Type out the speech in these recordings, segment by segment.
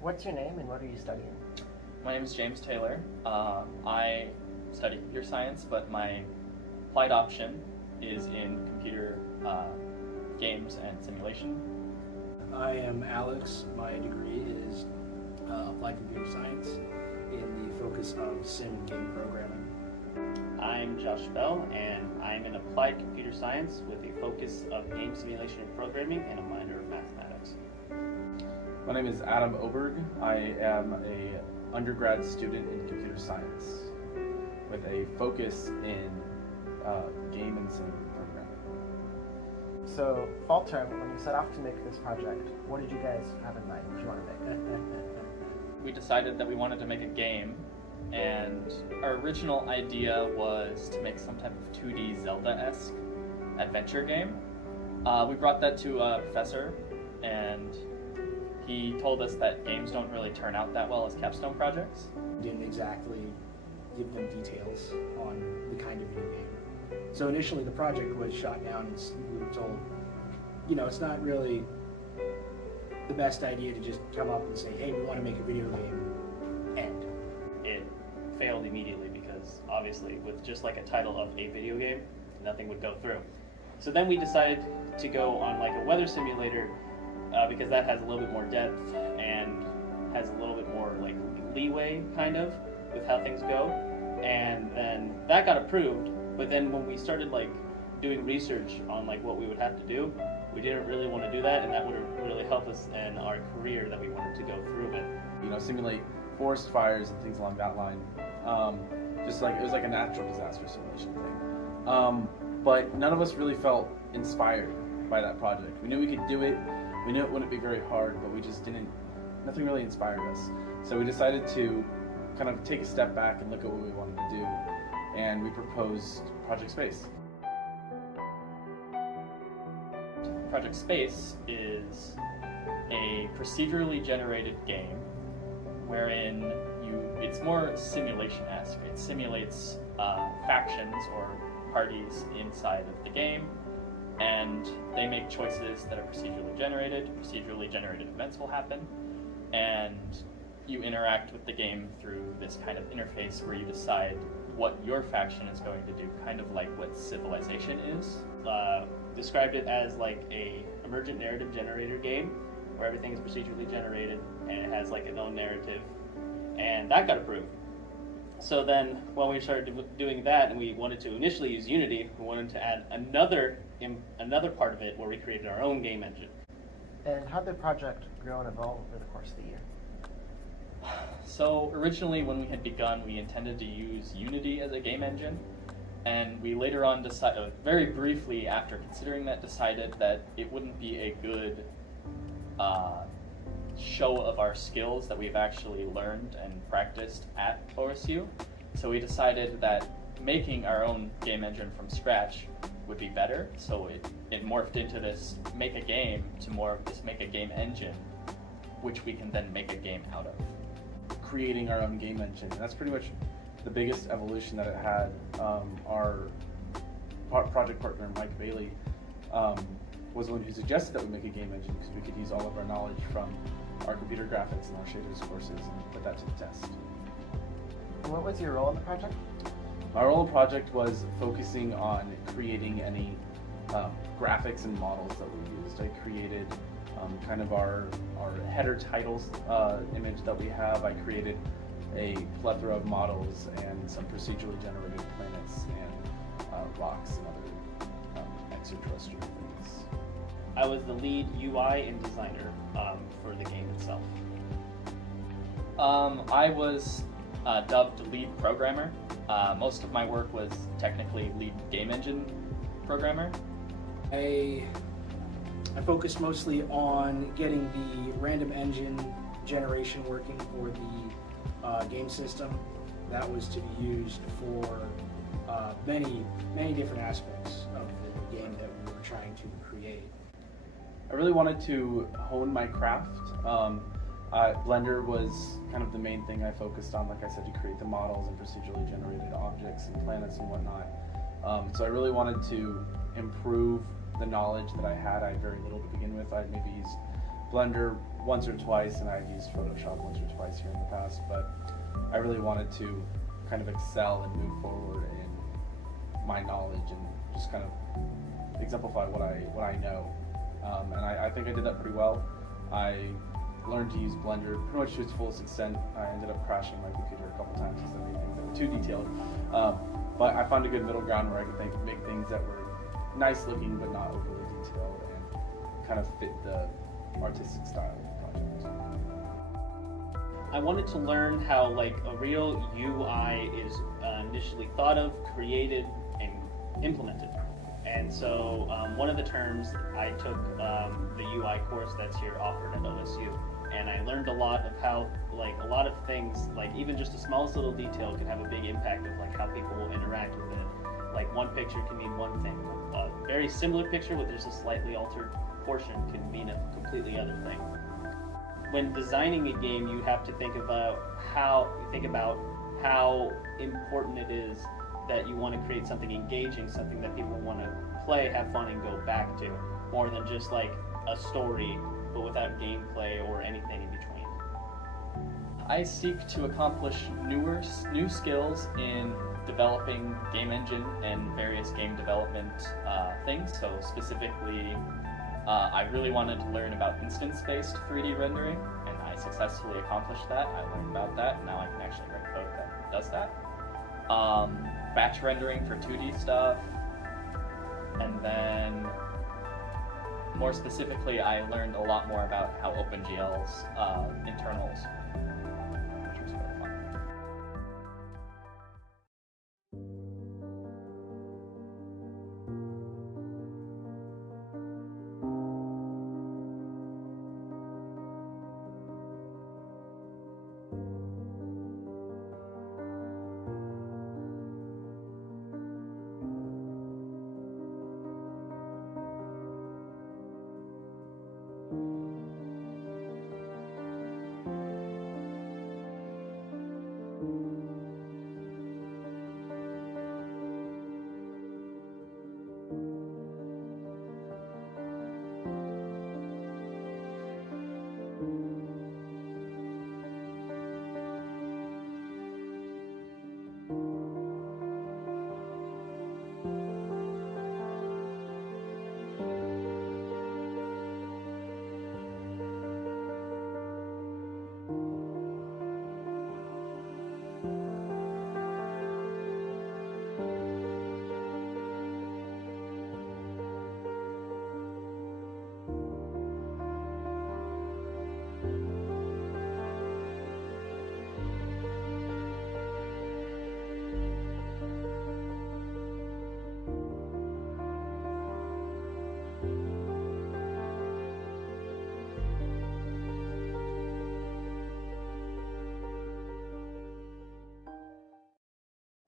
What's your name and what are you studying? My name is James Taylor. I study computer science, but my applied option is in computer games and simulation. I am Alex. My degree is applied computer science in the focus of sim and game programming. I'm Josh Bell, and I'm in applied computer science with a focus of game simulation and programming and a minor of mathematics. My name is Adam Orberg. I am an undergrad student in computer science with a focus in game and sim programming. So, fall term, when you set off to make this project, what did you guys have in mind? What did you want to make? We decided that we wanted to make a game, and our original idea was to make some type of 2D Zelda-esque adventure game. We brought that to a professor, and he told us that games don't really turn out that well as capstone projects. Didn't exactly give them details on the kind of video game. So initially the project was shot down and we were told, it's not really the best idea to just come up and say, hey, we want to make a video game, and It failed immediately because obviously with just like a title of a video game, nothing would go through. So then we decided to go on like a weather simulator because that has a little bit more depth and has a little bit more like leeway kind of with how things go. And then that got approved, but then when we started like doing research on like what we would have to do, we didn't really want to do that, and that would really help us in our career that we wanted to go through with. Simulate forest fires and things along that line. Just like it was like a natural disaster simulation thing. But none of us really felt inspired by that project. We knew we could do it. We knew it wouldn't be very hard, but we just nothing really inspired us. So we decided to kind of take a step back and look at what we wanted to do, and we proposed Project Space. Project Space is a procedurally generated game wherein it's more simulation-esque. It simulates factions or parties inside of the game, and they make choices that are procedurally generated. Procedurally generated events will happen, and you interact with the game through this kind of interface where you decide what your faction is going to do, kind of like what Civilization is. Described it as like a emergent narrative generator game where everything is procedurally generated and it has like its own narrative, and that got approved. So then when we started doing that and we wanted to initially use Unity, we wanted to add another part of it where we created our own game engine. And how did the project grow and evolve over the course of the year? So originally when we had begun, we intended to use Unity as a game engine, and we later on decided, very briefly after considering that, decided that it wouldn't be a good show of our skills that we've actually learned and practiced at OSU. So we decided that making our own game engine from scratch would be better. So it morphed into this make a game to more of this make a game engine, which we can then make a game out of. Creating our own game engine. And that's pretty much the biggest evolution that it had. Our project partner, Mike Bailey, was the one who suggested that we make a game engine because we could use all of our knowledge from our computer graphics and our shaders courses and put that to the test. And what was your role in the project? My role in the project was focusing on creating any graphics and models that we used. I created kind of our header titles image that we have. I created a plethora of models and some procedurally generated planets and rocks and other extraterrestrial things. I was the lead UI and designer for the game itself. I was dubbed lead programmer. Most of my work was technically lead game engine programmer. I focused mostly on getting the random engine generation working for the game system that was to be used for many different aspects of the game that we were trying to create. I really wanted to hone my craft. Blender was kind of the main thing I focused on, like I said, to create the models and procedurally generated objects and planets and whatnot. So I really wanted to improve the knowledge that I had. I had very little to begin with. I'd maybe used Blender once or twice, and I've used Photoshop once or twice here in the past, but I really wanted to kind of excel and move forward in my knowledge and just kind of exemplify what I know. And I think I did that pretty well. I learned to use Blender pretty much to its fullest extent. I ended up crashing my computer a couple times because I made things that were too detailed. But I found a good middle ground where I could make things that were nice looking but not overly detailed and kind of fit the artistic style of the project. I wanted to learn how like a real UI is initially thought of, created, and implemented. And so one of the terms I took the UI course that's here offered at OSU, and I learned a lot of how like a lot of things, like even just the smallest little detail can have a big impact of like how people will interact with it. Like one picture can mean one thing. A very similar picture with just a slightly altered portion can mean a completely other thing. When designing a game, you have to think about how important it is that you want to create something engaging, something that people want to play, have fun, and go back to, more than just like a story, but without gameplay or anything in between. I seek to accomplish new skills in developing game engine and various game development things. So specifically, I really wanted to learn about instance-based 3D rendering, and I successfully accomplished that. I learned about that, and now I can actually write code that does that. Batch rendering for 2D stuff, and then more specifically, I learned a lot more about how OpenGL's internals, which was really fun.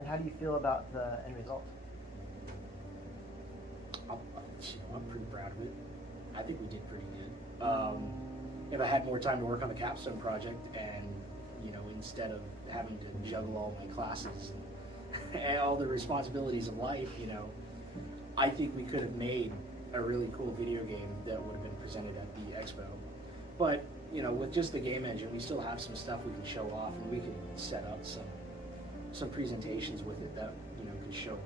And how do you feel about the end result? I'm pretty proud of it. I think we did pretty good. If I had more time to work on the Capstone project, and instead of having to juggle all my classes and all the responsibilities of life, I think we could have made a really cool video game that would have been presented at the expo. But with just the game engine, we still have some stuff we can show off, and we could set up some presentations with it that could show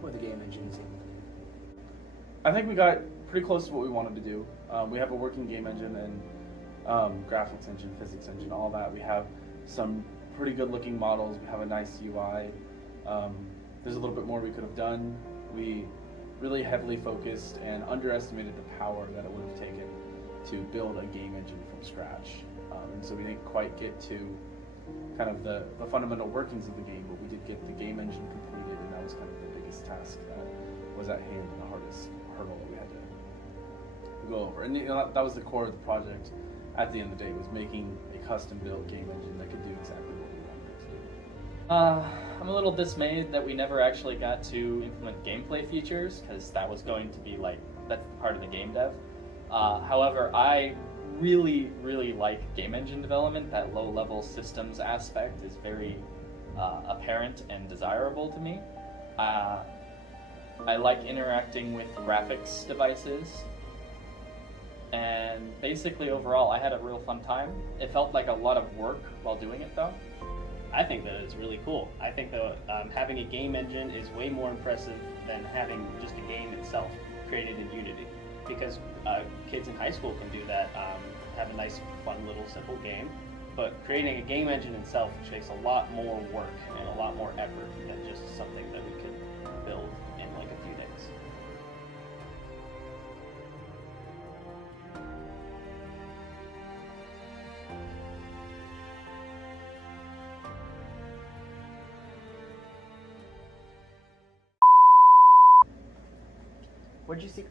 what the game engine is able to do. I think we got pretty close to what we wanted to do. We have a working game engine and graphics engine, physics engine, all that. We have some pretty good looking models. We have a nice UI. There's a little bit more we could have done. We really heavily focused and underestimated the power that it would have taken to build a game engine from scratch. And so we didn't quite get to kind of the fundamental workings of the game, but we did get the game engine completed, and that was kind of the biggest task that was at hand and the hardest hurdle that we had to go over. And that was the core of the project. At the end of the day, was making a custom-built game engine that could do exactly what we wanted it to do. I'm a little dismayed that we never actually got to implement gameplay features, because that was going to be that's part of the game dev. However, I really, really like game engine development. That low-level systems aspect is very apparent and desirable to me. I like interacting with graphics devices. And basically, overall, I had a real fun time. It felt like a lot of work while doing it, though. I think that it's really cool. I think that having a game engine is way more impressive than having just a game itself created in Unity, because kids in high school can do that, have a nice, fun little simple game. But creating a game engine itself takes a lot more work and a lot more effort than just something that we could build in like a few days. What did you see?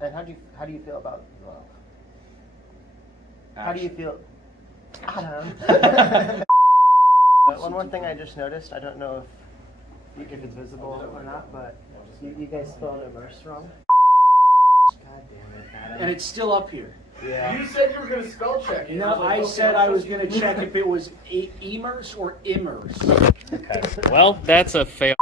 And how do you feel about how do you feel, Adam? One thing I just noticed. I don't know if it's visible or not, but you guys spelled immerse wrong. God damn it, Adam. And it's still up here. Yeah. You said you were going to spell check it. No, I said I was going to check if it was immerse or immerse. Okay. Well, that's a fail.